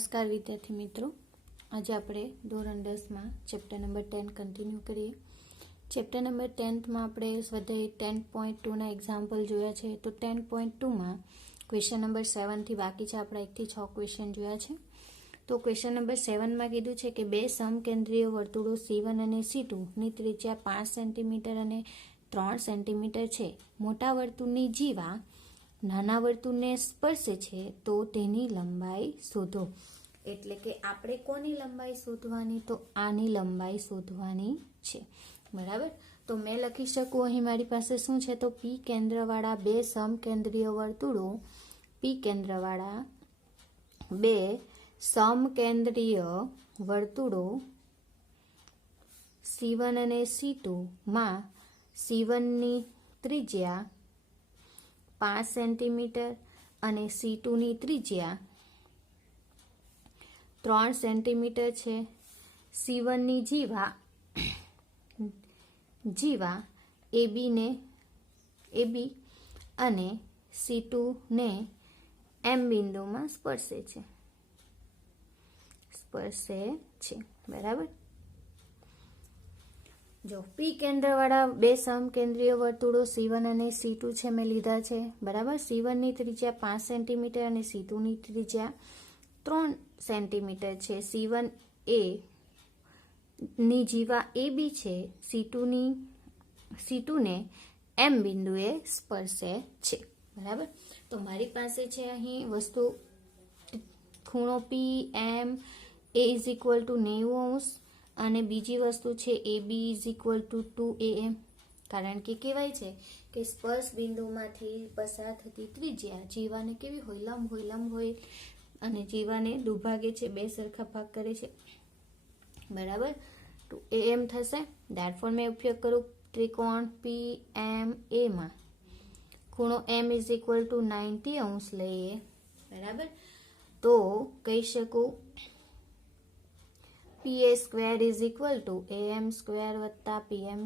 નમસ્કાર વિદ્યાર્થી મિત્રો, આજે આપણે ધોરણ 10માં ચેપ્ટર નંબર 10 કન્ટિન્યુ કરીએ. ચેપ્ટર નંબર 10માં આપણે સ્વાધ્યાય 10.2ના એક્ઝામ્પલ જોયા છે. તો 10.2માં ક્વેશ્ચન નંબર 7થી બાકી છે. આપણા 1 થી 6 ક્વેશ્ચન જોયા છે. તો ક્વેશ્ચન નંબર 7માં કીધું છે કે બે સમકેન્દ્રીય વર્તુળો C1 અને C2 ની ત્રિજ્યા 5 સેન્ટીમીટર અને 3 સેન્ટીમીટર છે. મોટા વર્તુળની જીવા નાના વર્તુળને સ્પર્શે છે તો તેની લંબાઈ શોધો. એટલે કે આપણે કોની લંબાઈ શોધવાની? તો આની લંબાઈ શોધવાની છે. બરાબર. તો મેં લખી શકું અહીં મારી પાસે શું છે? તો P કેન્દ્રવાળા બે સમકેન્દ્રીય વર્તુળો, P કેન્દ્રવાળા બે સમકેન્દ્રીય વર્તુળો C1 અને C2 માં C1 ની ત્રિજ્યા 5 સેન્ટીમીટર અને C2 ની ત્રિજ્યા 3 સેન્ટીમીટર છે. C1 ની જીવા AB અને C2 ને M બિંદુમાં સ્પર્શે છે. બરાબર. જો P કેન્દ્રવાળા બે સમકેન્દ્રીય વર્તુળો C1 અને C2 છે, મેં લીધા છે. બરાબર. C1 ની ત્રિજ્યા 5 સેન્ટીમીટર અને C2 ની ત્રિજ્યા 3 સેન્ટીમીટર છે. C1 ની જીવા AB છે, C2 ને M બિંદુએ સ્પર્શે છે. બરાબર. તો મારી પાસે છે અહીં વસ્તુ ખૂણો PM A = 90°, અને બીજી વસ્તુ છે AB = 2AM. કારણ કે કહેવાય છે કે સ્પર્શ બિંદુમાંથી પસાર થતી ત્રિજ્યા જીવાને કેવી હોય? લંબ હોય અને જીવાને દુભાગે છે, બે સરખા ભાગ કરે છે. બરાબર. 2AM થશે. ધેરફોર મેં ઉપયોગ કરું ત્રિકોણ PMA માં ખૂણો M = 90° લઈએ. બરાબર. તો કહી શકું PA² = AM² + PM².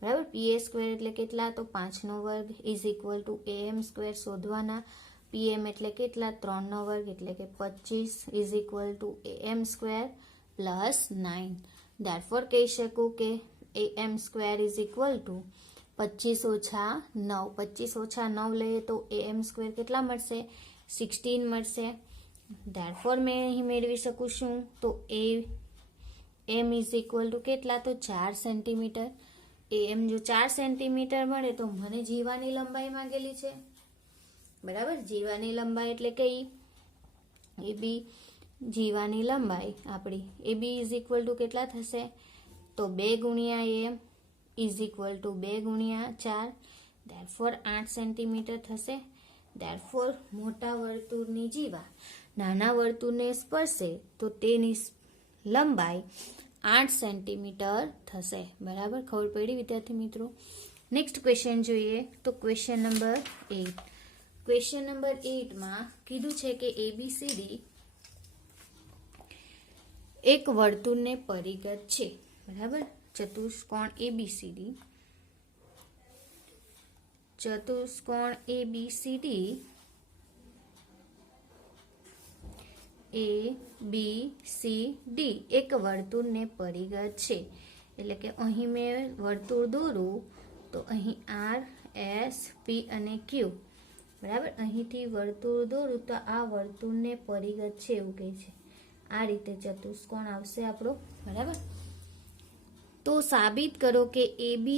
બરાબર. PA² એટલે કેટલા? તો 5 નો વર્ગ = AM² શોધવાના. PM એટલે કેટલા? 3 નો વર્ગ એટલે કે 25 = AM² + 9. ધેરફોર કહી શકું કે AM² = 25 - 9. 25 - 9 લઈએ તો AM² કેટલા મળશે? 16 મળશે. ધેરફોર મેં અહીં મેળવી શકું છું તો AM = કેટલા? તો 4 સેન્ટીમીટર. AM જો 4 સેન્ટીમીટર મળે તો મને જીવાની લંબાઈ માંગેલી છે. બરાબર. જીવાની લંબાઈ એટલે કઈ? AB જીવાની લંબાઈ આપણી AB = કેટલા થશે? તો 2 × AM = 2 × 4. ધેરફોર 8 સેન્ટીમીટર થશે. ધેરફોર મોટા વર્તુળની જીવા નાના વર્તુળને સ્પર્શે તો તેની લંબાઈ 8 સેન્ટીમીટર થશે. બરાબર. ખબર પડી વિદ્યાર્થી મિત્રો? નેક્સ્ટ ક્વેશ્ચન જોઈએ. તો ક્વેશ્ચન નંબર 8. ક્વેશ્ચન નંબર 8માં કીધું છે કે ABCD એક વર્તુળને પરિગત છે. બરાબર. ચતુષ્કોણ ABCD એક વર્તુળને પરિગત છે. એટલે કે અહીં મેં વર્તુળ દોરું તો અહીં R, S, P અને Q. બરાબર. અહીંથી વર્તુળ દોરું તો આ વર્તુળને પરિગત છે એવું કહે છે. આ રીતે ચતુષ્કોણ આવશે આપણો. બરાબર. તો સાબિત કરો કે AB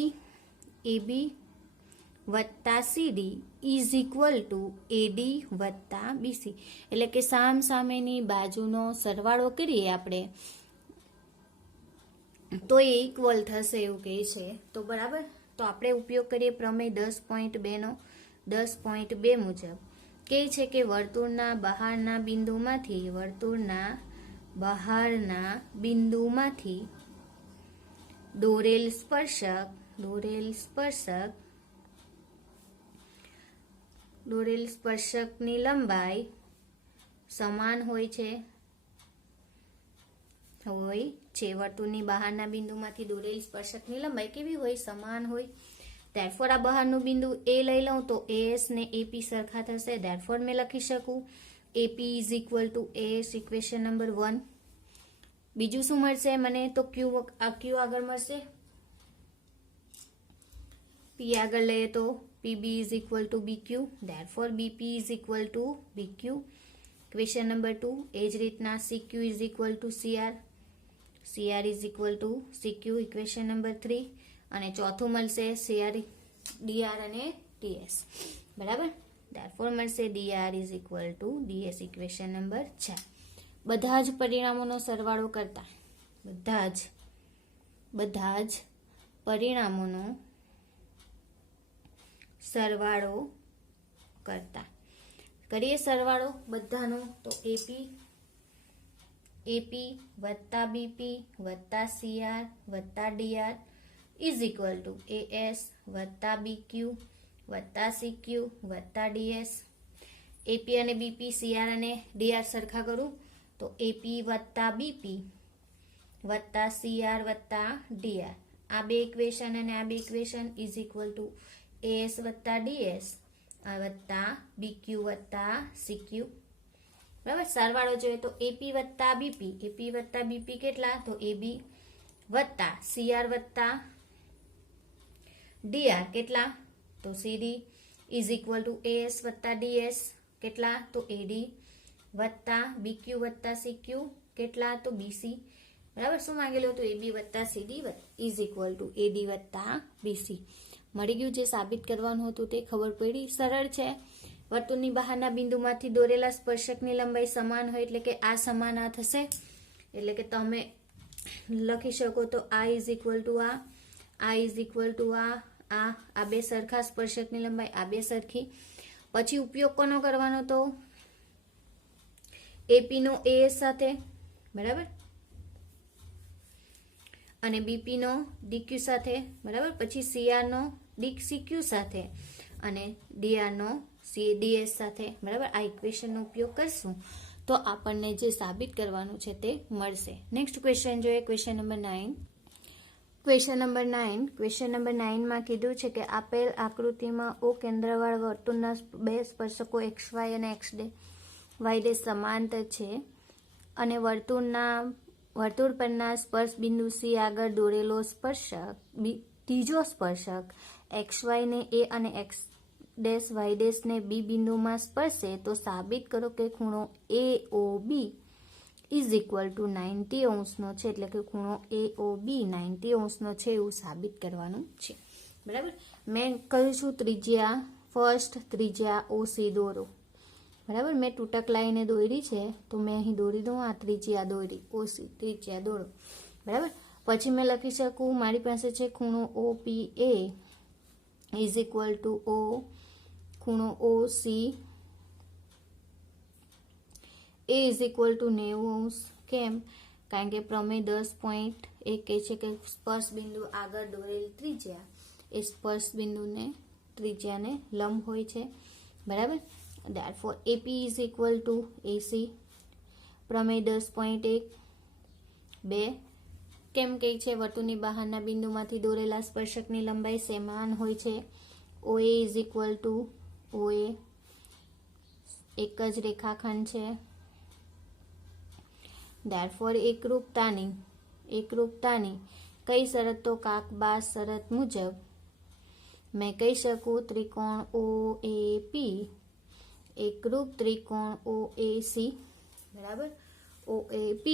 વત્તા CD = AD વત્તા BC. એટલે કે સામસામેની બાજુનો સરવાળો કરીએ આપણે તો એ ઇક્વલ થશે એવું કહે છે. તો બરાબર. તો આપણે ઉપયોગ કરીએ પ્રમેય 10.2 મુજબ. કહે છે કે વર્તુળના બહારના બિંદુમાંથી દોરેલ સ્પર્શકની લંબાઈ સમાન હોય છે. વર્તુળની બહારના બિંદુમાંથી દોરેલ સ્પર્શકની લંબાઈ કેવી હોય? સમાન હોય. ધેરફોર આ બહારનું બિંદુ A લઈ લઉં તો AS ને AP સરખા થશે. ધેરફોર મેં લખી શકું AP is equal to AS, equation number 1. બીજું શું મળશે મને? તો ક્યુ આગળ મળશે, પી આગળ લઈએ તો PB is equal to BQ, therefore BP is equal to BQ. Question number 2, એ જ રીતના CQ is equal to CR, CR is equal to CQ, equation number 3. અને ચોથું મળશે સીઆર, ડીઆર અને ડીએસ, બરાબર. ધેરફોર મળશે DR is equal to DS, equation number 4. બધા જ પરિણામોનો સરવાળો કરતા, બધા જ પરિણામોનો સરવાળો કરતા કરીએ સરવાળો બધાનો, તો એપી વત્તા બીપી વત્તા સીઆર વત્તા DR is equal to as વત્તા બીક્યુ વત્તા સીક્યુ વત્તા ડીએસ. એપી અને બીપી, સીઆર અને ડીઆર સરખા કરું તો એપી વત્તા બીપી વત્તા સીઆર વત્તા ડીઆર, આ બે ઇક્વેશન અને આ બે equation is equal to as વત્તા ડીએસ વત્તા બીક્યુ વત્તા સીક્યુ, બરાબર. સરવાળો જોઈએ તો એપી વત્તા બીપી કેટલા? તો એબી વત્તા સીઆર વત્તા ડીઆર કેટલા? તો સીડી ઇઝ ઇક્વલ ટુ એએસ વત્તા ડીએસ કેટલા? તો એડી વત્તા બીક્યુ વત્તા સીક્યુ કેટલા? તો બીસી, બરાબર. શું માંગેલું હતું? એબી વત્તા સીડી ઇઝ ઇક્વલ ટુ એડી વત્તા બીસી. મળી ગયું. જે સાબિત કરવાનું હતું તે ખબર પડી. સરળ છે. વર્તુળની બહારના બિંદુમાંથી દોરેલા સ્પર્શકની લંબાઈ સમાન હોય એટલે કે આ સમાન આ થશે, એટલે કે તમે લખી શકો તો આ ઇઝ ઇક્વલ ટુ આ ઇઝ ઇક્વલ ટુ આ બે સરખા સ્પર્શકની લંબાઈ, આ બે સરખી. પછી ઉપયોગ કોનો કરવાનો? તો એપી નો એએસ સાથે, બરાબર, અને બીપી નો ડીક્યુ સાથે, બરાબર. પછી સીઆર નો સીક્યુ સાથે અને ડીઆર નો ડીએસ સાથે, બરાબર. આ ઇક્વેશનનો ઉપયોગ કરશું તો આપણને જે સાબિત કરવાનું છે તે મળશે. નેક્સ્ટ ક્વેશ્ચન જોઈએ, ક્વેશ્ચન નંબર 9. ક્વેશ્ચન નંબર 9માં કીધું છે કે આપેલ આકૃતિમાં ઓ કેન્દ્રવાળા વર્તુળના બે સ્પર્શકો XY અને XY સમાંતર છે અને વર્તુળ પરના સ્પર્શ બિંદુ C આગળ દોરેલો સ્પર્શક ત્રીજો સ્પર્શક XY ને A અને X' Y' ને B બિંદુમાં સ્પર્શે તો સાબિત કરો કે ખૂણો AOB ઇઝ ઇક્વલ ટુ 90 અંશનો છે, એટલે કે ખૂણો AOB 90 અંશનો છે એવું સાબિત કરવાનું છે, બરાબર. મેં કહ્યું છું ત્રિજ્યા OC દોરો, બરાબર. મેં તૂટક લાઈને દોરી છે તો મેં અહીં દોરી દઉં, આ ત્રિજ્યા દોરી OC, ત્રિજ્યા દોરો, બરાબર. પછી મેં લખી શકું, મારી પાસે છે ખૂણો OPA ઇઝ ઇક્વલ ટુ ખૂણો OC A is equal two 90 અંશ. કેમ? કારણ કે પ્રમેય 10.1 કહે છે કે સ્પર્શ બિંદુ આગળ દોરેલી ત્રિજ્યા એ સ્પર્શ બિંદુને ત્રિજ્યાને લંબ હોય છે, બરાબર. Therefore AP is equal to AC. પ્રમેય 10.1 2 કેમ કે છે વર્તુળની બહારના બિંદુમાંથી દોરેલા સ્પર્શકની લંબાઈ સમાન હોય છે. OA is equal to OA, એક જ રેખાખંડ છે. Therefore એકરૂપતાની કઈ શરત? તો કાકબાસ શરત મુજબ મેં કહી શકું ત્રિકોણ OAP એકરૂપ ત્રિકોણ OAC, બરાબર. OAP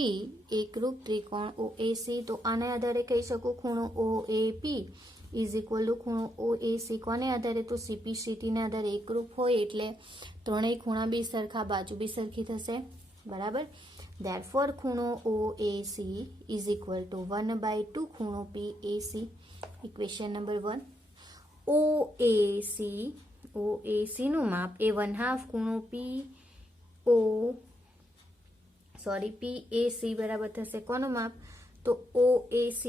એકરૂપ ત્રિકોણ OAC, તો આના આધારે કહી શકું ખૂણો OAP ઇઝ ઇક્વલ ટુ ખૂણો OAC. કોને આધારે? તો CPCT ના આધારે એકરૂપ હોય એટલે ત્રણેય ખૂણા બી સરખા, બાજુ બી સરખી થશે, બરાબર. Therefore ખૂણો OAC ઇઝ ઇક્વલ ટુ 1/2 ખૂણો PAC, ઇક્વેશન નંબર 1. OAC નું માપ એ 1/2 ખૂણો PAC બરાબર થશે. કોનું માપ? તો OAC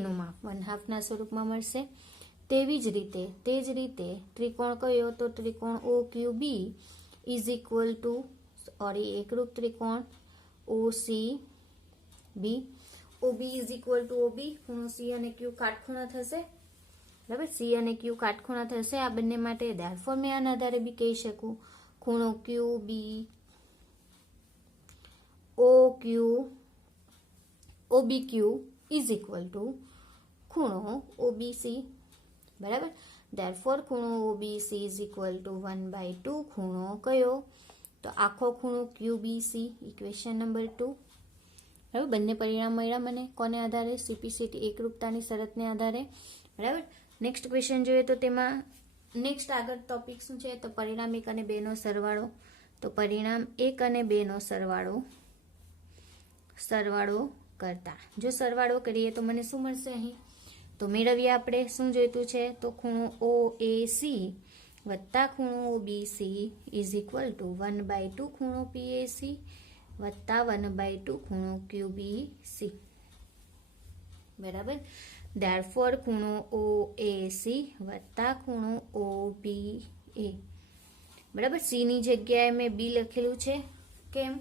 નું માપ 1/2 ના સ્વરૂપમાં મળશે. તે જ રીતે ત્રિકોણ કયો? તો ત્રિકોણ OQB ઇઝ ઇક્વલ ટુ એકરૂપ ત્રિકોણ OCB. OB is equal two OB, ખૂણો C અને Q કાટખૂણા થશે, બરાબર. C અને Q કાટખૂણા થશે આ બંને માટે. Therefore મેં આના આધારે બી કહી શકું ખૂણો Q B O Q OB Q is equal to ખૂણો ઓબીસી, બરાબર. ધેરફોર ખૂણો ઓબીસી ઇઝ ઇક્વલ ટુ 1/2 ખૂણો કયો? તો આખો ખૂણો ક્યુબીસી, ઇક્વેશન નંબર 2. બરાબર. બંને પરિણામ મળ્યા મને કોને આધારે? સીપીસીટી એકરૂપતાની શરતને આધારે, બરાબર. નેક્સ્ટ ક્વેશ્ચન જોઈએ તો તેમાં નેક્સ્ટ આગળ ટોપિક શું છે? તો પરિણામ 1 અને 2 નો સરવાળો. તો પરિણામ 1 અને 2 નો સરવાળો કરતા જો સરવાળો કરીએ તો મને શું મળશે? અહીં તો મેળવીએ આપણે શું જોઈતું છે? તો ખૂણો ઓ એ સી વત્તા ખૂણો ઓબીસી ઇઝ ઇક્વલ ટુ 1/2 ખૂણો પીએસી વત્તા 1/2 ખૂણો ક્યુબીસી, બરાબર. ધેરફોર ખૂણો ઓ એ સી વત્તા ખૂણો ઓબીએ, બરાબર. સી ની જગ્યાએ મેં બી લખેલું છે. કેમ?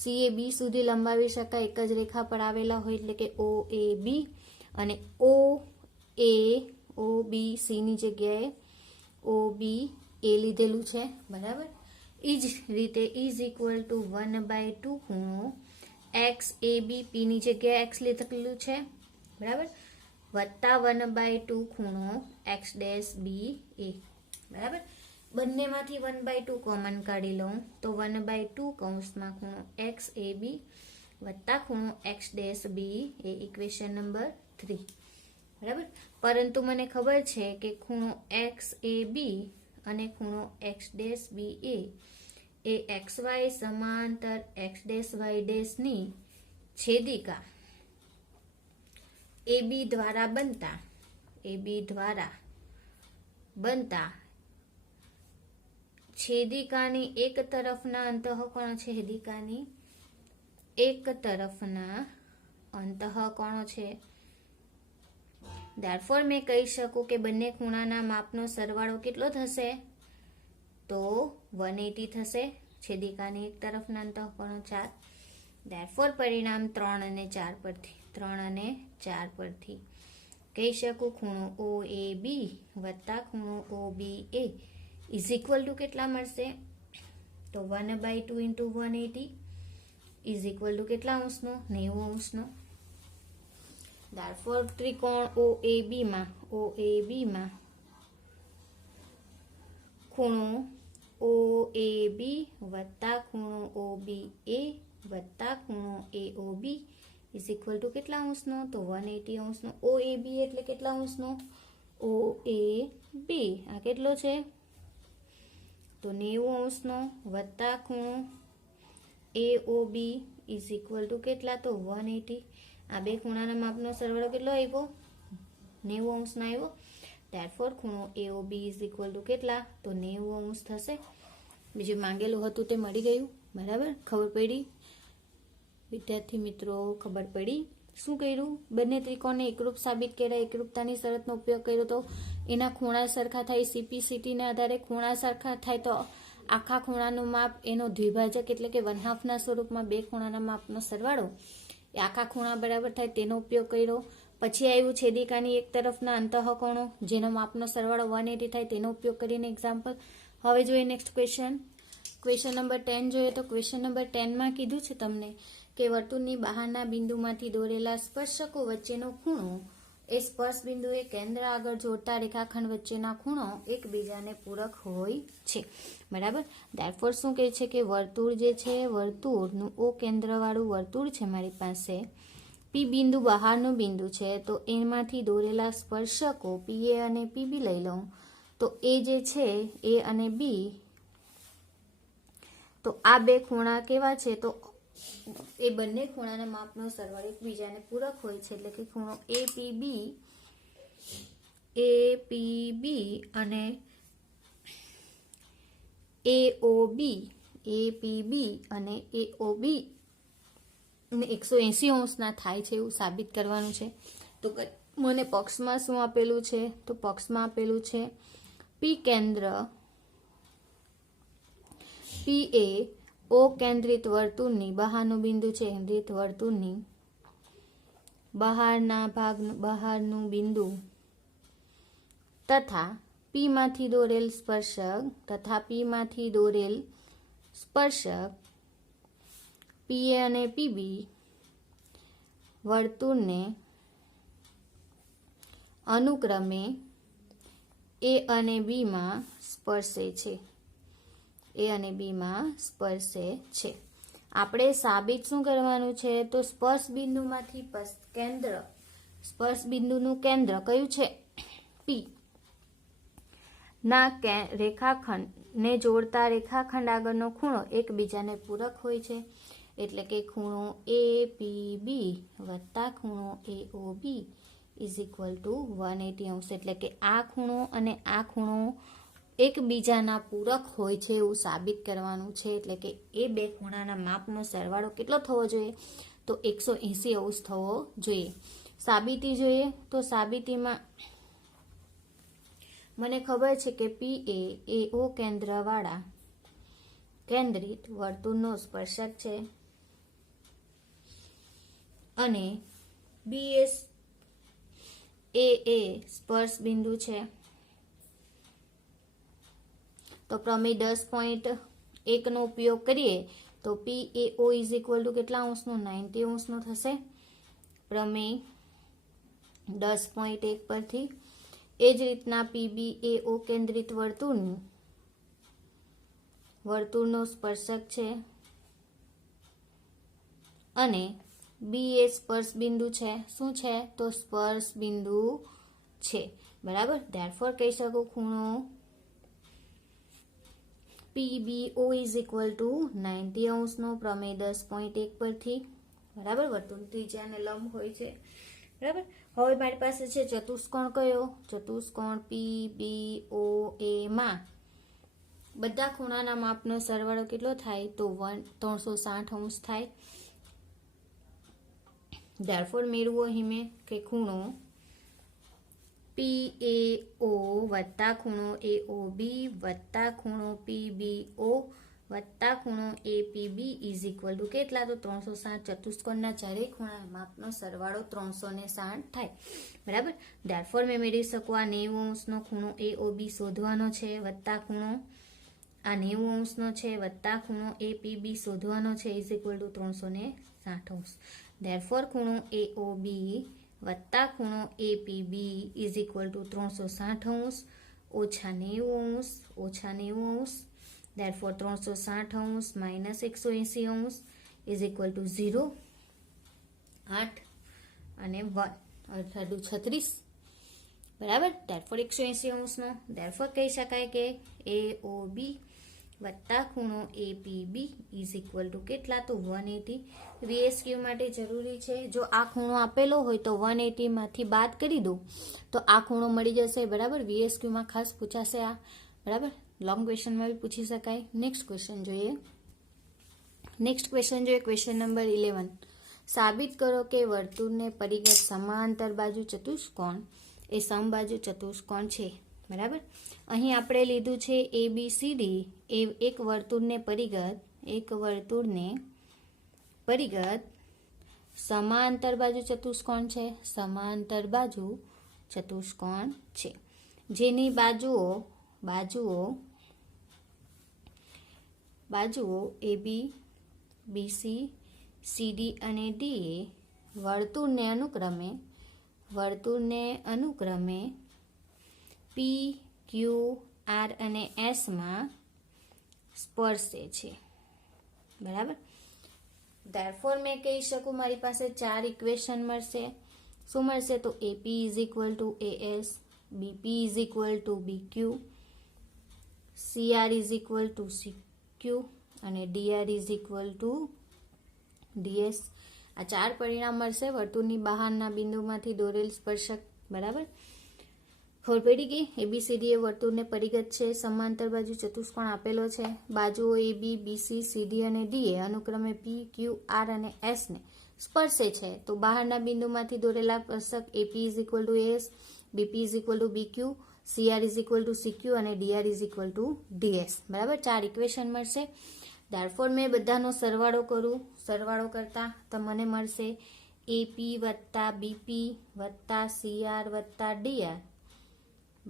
સી એ બી સુધી લંબાવી શકાય એક જ રેખા પર આવેલા હોય, એટલે કે ઓ એ બી, અને ઓ બી સી ની જગ્યાએ ઓ બી એ લીધેલું છે, બરાબર. એ જ રીતે ઇઝ ઇક્વલ ટુ 1/2 ખૂણો એક્સ એ બી, પી ની જગ્યાએ એક્સ લીધેલું છે, બરાબર, વત્તા 1/2 ખૂણો એક્સ ડેશ બી એ, બરાબર. બંનેમાંથી 1/2 કોમન કાઢી લઉં તો 1/2 કૌંસમાં ખૂણો એક્સ એ બી વત્તા ખૂણો એક્સ ડેશ બી એ, ઇક્વેશન નંબર 3, બરાબર. પરંતુ મને ખબર છે કે ખૂણો એક્સ એ બી અને ખૂણો એક્સ ડેશ બી એ એક્સ વાય સમાંતર એક્સ ડેશ વાય ડેશની છેદિકા એ બી દ્વારા બનતા છેદિકાની એક તરફના અંતઃકોણો છે. ધેરફોર મેં કહી શકું કે બંને ખૂણાના માપનો સરવાળો કેટલો થશે? તો 180 થશે. છેદિકાની એક તરફના અંતઃકોણો 4. ધેરફોર પરિણામ 3 અને 4 પરથી કહી શકું ખૂણો ઓ એ બી વત્તા ખૂણો ઓ બી એ ઇઝ ઇક્વલ ટુ કેટલા મળશે? તો 1/2 ઇન્ટુ 180 ઇઝ ઇક્વલ ટુ કેટલા અંશનો? 90 અંશનો. ધેરફોર ત્રિકોણ ઓ એ બીમાં ખૂણો ઓ એ બી વત્તા ખૂણો ઓ બી એ વત્તા ખૂણો એ ઓ બી ઇઝ ઇક્વલ ટુ કેટલા અંશનો? તો 180 અંશનો. ઓ એ બી એટલે કેટલા અંશનો? ઓ એ બી આ કેટલો છે? તો 90 અંશનો વત્તા ખૂણો એ ઓ બી ઇઝ ઇક્વલ ટુ કેટલા? તો 180. આ બે ખૂણાના માપનો સરવાળો કેટલો આવ્યો? 90 અંશનો આવ્યો. ધેરફોર ખૂણો એ ઓ બી ઇઝ ઇક્વલ ટુ કેટલા? તો 90 અંશ થશે. બીજું માંગેલું હતું તે મળી ગયું, બરાબર. ખબર પડી વિદ્યાર્થી મિત્રો? ખબર પડી. શું કર્યું? બંને ત્રિકોણને એકરૂપ સાબિત કર્યા. એકરૂપતાની શરતનો ઉપયોગ કર્યો તો એના ખૂણા સરખા થાય. સીપીસીટીના આધારે ખૂણા સરખા થાય તો આખા ખૂણાનું માપ એનો દ્વિભાજક એટલે કે 1/2 ના સ્વરૂપમાં બે ખૂણાના માપનો સરવાળો એ આખા ખૂણા બરાબર થાય તેનો ઉપયોગ કર્યો. પછી આવ્યું છેદિકાની એક તરફના અંતઃકોણો જેનો માપનો સરવાળો 180 થાય તેનો ઉપયોગ કરીને એક્ઝામ્પલ. હવે જોઈએ નેક્સ્ટ ક્વેશ્ચન નંબર 10 જોઈએ તો ક્વેશ્ચન નંબર 10 માં કીધું છે તમને કે વર્તુળની બહારના બિંદુમાંથી દોરેલા સ્પર્શકો વચ્ચેનો ખૂણો એ સ્પર્શ બિંદુએ કેન્દ્ર આગળ જોડતા રેખાખંડ વચ્ચેના ખૂણો એકબીજાને પૂરક હોય છે, બરાબર. ધેરફોર શું કહે છે કે વર્તુળ જે છે, વર્તુળનું ઓ કેન્દ્રવાળું વર્તુળ છે મારી પાસે. પી બિંદુ બહારનું બિંદુ છે તો એમાંથી દોરેલા સ્પર્શકો પી એ અને પી બી લઈ લઉં તો એ જે છે એ અને બી, તો આ બે ખૂણા કેવા છે? તો એ બંને ખૂણાના માપનો સરવાળો એકબીજાને પૂરક હોય છે, એટલે કે ખૂણો એ પી બી અને એ પી બી અને એ ઓ બી 180 અંશના થાય છે એવું સાબિત કરવાનું છે. તો મને પક્ષમાં શું આપેલું છે? તો પક્ષમાં આપેલું છે પી કેન્દ્ર પી એ ઓ કેન્દ્રિત વર્તુળની બહારનું બિંદુ છે, કેન્દ્રિત વર્તુળની બહારનું બિંદુ તથા પી માંથી દોરેલ સ્પર્શક તથા પી માંથી દોરેલ સ્પર્શક પીએ અને પીબી વર્તુળને અનુક્રમે એ અને બીમાં સ્પર્શે છે. એ અને બીમાં સ્પર્શે છે. આપણે સાબિત શું કરવાનું છે? તો સ્પર્શ બિંદુમાંથી કેન્દ્ર, સ્પર્શ બિંદુનું કેન્દ્ર કયું છે? પી ના રેખાખંડને જોડતા રેખાખંડ આગળનો ખૂણો એકબીજાને પૂરક હોય છે. એટલે કે ખૂણો એ પી બી વત્તા ખૂણો એ ઓ બી ઇઝ ઇક્વલ ટુ 180°. એટલે કે આ ખૂણો અને આ ખૂણો એકબીજાના પૂરક હોય છે એવું સાબિત કરવાનું છે. એટલે કે એ બે ખૂણાના માપનો સરવાળો કેટલો થવો જોઈએ? તો 180° થવો જોઈએ. સાબિતી જોઈએ તો સાબિતીમાં મને ખબર છે કે પી એ ઓ કેન્દ્રવાળા કેન્દ્રિત વર્તુળનો સ્પર્શક છે અને બીએસ એ સ્પર્શ બિંદુ છે. તો પ્રમેય 10.1 નો ઉપયોગ કરીએ તો પી એ ઓ ઇઝ ઇક્વલ ટુ કેટલા અંશનું? 90° થશે પ્રમેય 10.1 પરથી. એ જ રીતના પીબી એ ઓ કેન્દ્રિત વર્તુળનો સ્પર્શક છે અને બી એ સ્પર્શ બિંદુ છે. શું છે? તો સ્પર્શ બિંદુ છે. બરાબર. ધેરફોર કહી શકું ખૂણો PBO ઇઝ ઇક્વલ ટુ 90° નો પ્રમેય 10.1 પરથી. બરાબર. વર્તુળ ત્રિજ્યા અને લંબ હોય છે. બરાબર. હવે મારી પાસે છે ચતુષ્કોણ કયો? ચતુષ્કોણ PBO A માં બધા ખૂણાના માપનો સરવાળો કેટલો થાય? તો 360° થાય. ધેરફોર મેળવો અહીં મેં કે ખૂણો PAO વત્તા ખૂણો AOB વત્તા ખૂણો PBO વત્તા ખૂણો APB ઇઝ ઇક્વલ ટુ કેટલા? તો 360. ચતુષ્કોણના ચારેય ખૂણાના માપનો સરવાળો 360 થાય. બરાબર. ધેરફોર મેં મેળવી શકું આ 90° ખૂણો AOB શોધવાનો છે વત્તા ખૂણો આ 90° છે વત્તા ખૂણો APB શોધવાનો છે ઇઝ ઇક્વલ ટુ 360°. ધેરફોર ખૂણો AOB વત્તા ખૂણો APB ઇઝ ઇક્વલ ટુ 360° ઓછા 90° ઓછા 90°. Therefore 360° minus 180° is equal two 0. 8 અને 1 અડધા 36. બરાબર. ધેરફોર 180° નો ધેરફોર કહી શકાય કે AOB વત્તા ખૂણો APB ઇઝ ઇક્વલ ટુ કેટલા? તો 180. VSQ માટે જરૂરી છે જો આ ખૂણો આપેલો હોય તો 180 માંથી બાદ કરી દો તો આ ખૂણો મળી જશે. બરાબર. VSQ માં ખાસ પૂછાશે આ. બરાબર. લોંગ ક્વેશ્ચનમાં બી પૂછી શકાય. નેક્સ્ટ ક્વેશ્ચન જોઈએ. Question number 11. સાબિત કરો કે વર્તુળને પરિગત સમાંતર બાજુ ચતુષ્કોણ એ સમબાજુ ચતુષ્કોણ છે. બરાબર. અહીં આપણે લીધું છે ABCD એ એક વર્તુળને પરિગત સમાંતર બાજુ ચતુષ્કોણ છે. સમાંતર બાજુ ચતુષ્કોણ છે જેની બાજુઓ AB BC CD અને D એ વર્તુળને અનુક્રમે P Q R અને S માં સ્પર્શે છે. બરાબર. ધેરફોર મેં કહી શકું મારી પાસે 4 ઇક્વેશન મળશે. શું મળશે? તો AP is equal two AS, BP is equal two BQ, CR is equal two CQ અને DR is equal two DS. આ 4 પરિણામ મળશે વર્તુળની બહારના બિંદુમાંથી દોરેલ સ્પર્શક. બરાબર. ખબર પડી ગઈ? ABCD એ વર્તુળને પરિગત છે. સમાંતર બાજુ ચતુષ્કોણ આપેલો છે. બાજુઓ AB BC CD અને D એ અનુક્રમે P Q R અને S ને સ્પર્શે છે. તો બહારના બિંદુમાંથી દોરેલા સ્પર્શક AP is equal two AS, BP is equal two BQ, CR is equal two CQ અને DR is equal two DS. બરાબર. 4 ઇક્વેશન મળશે. ધેરફોર મેં બધાનો સરવાળો કરતા તો મને મળશે AP વત્તા BP વત્તા CR વત્તા DR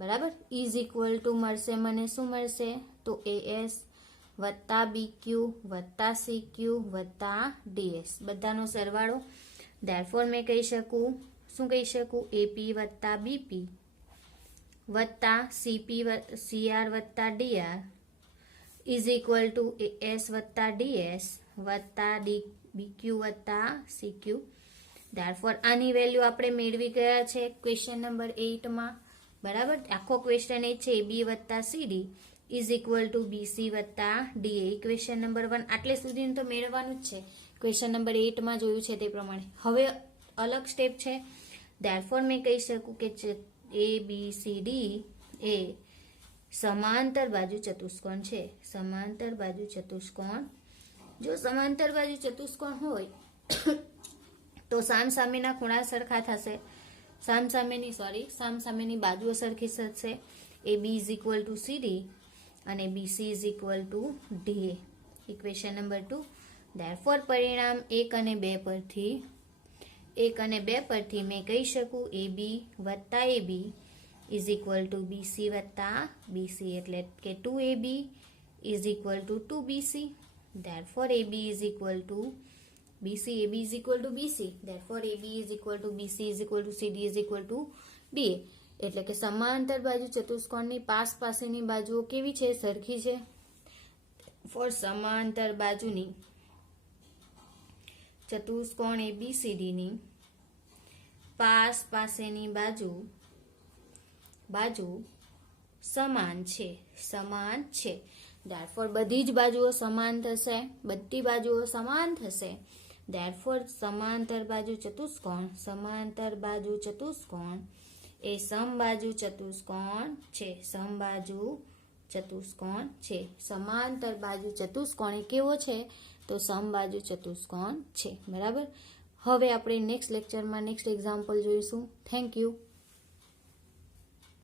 બરાબર. ઇઝ ઇક્વલ ટુ મળશે મને શું મળશે તો AS વત્તા BQ વત્તા CQ વત્તા DS બધાનો સરવાળો. ધેરફોર મેં કહી શકું શું કહી શકું AP વત્તા BP વત્તા CR વત્તા DR is equal two AS વત્તા DS વત્તા BQ વત્તા CQ. ધેરફોર આની વેલ્યુ આપણે મેળવી ગયા છે ક્વેશ્ચન નંબર 8માં. બરાબર. આખો ક્વેશ્ચન એ છે AB વત્તા CD is equal two BC વત્તા DA. ક્વેશ્ચન નંબર 1 આટલે સુધીનું તો મેળવવાનું જ છે. ક્વેશ્ચન નંબર 8માં જોયું છે તે પ્રમાણે. હવે અલગ સ્ટેપ છે. ધેરફોર મેં કહી શકું કે ABCD એ સમાંતર બાજુ ચતુષ્કોણ છે. સમાંતર બાજુ ચતુષ્કોણ. જો સમાંતર બાજુ ચતુષ્કોણ હોય તો સામસામેના ખૂણા સરખા થશે. સામસામેની બાજુઓ સરખી થશે. AB is equal two CD અને BC is equal two DA. Equation number 2. Therefore પરિણામ 1 અને 2 પરથી મેં કહી શકું AB વત્તા AB is equal two BC વત્તા BC એટલે કે 2AB is equal two 2BC. Therefore AB is equal two BC, AB is equal to BC. Therefore, AB is equal to BC is equal to CD is equal to DA. એટલે કે સમાંતર બાજુ ચતુષ્કોણની પાસેની બાજુઓ કેવી છે સરખી છે. ફોર સમાંતર બાજુની ચતુષ્કોણ ABCD ની પાસેની બાજુ સમાન છે. Therefore, બધી જ બાજુઓ સમાન થશે. Therefore, સમાંતર બાજુ ચતુષ્કોણ એ સમબાજુ ચતુષ્કોણ છે. સમાંતર બાજુ ચતુષ્કોણ એ કેવો છે તો સમબાજુ ચતુષ્કોણ છે. બરાબર. હવે આપણે નેક્સ્ટ લેક્ચરમાં નેક્સ્ટ એક્ઝામ્પલ જોઈશું. Thank you.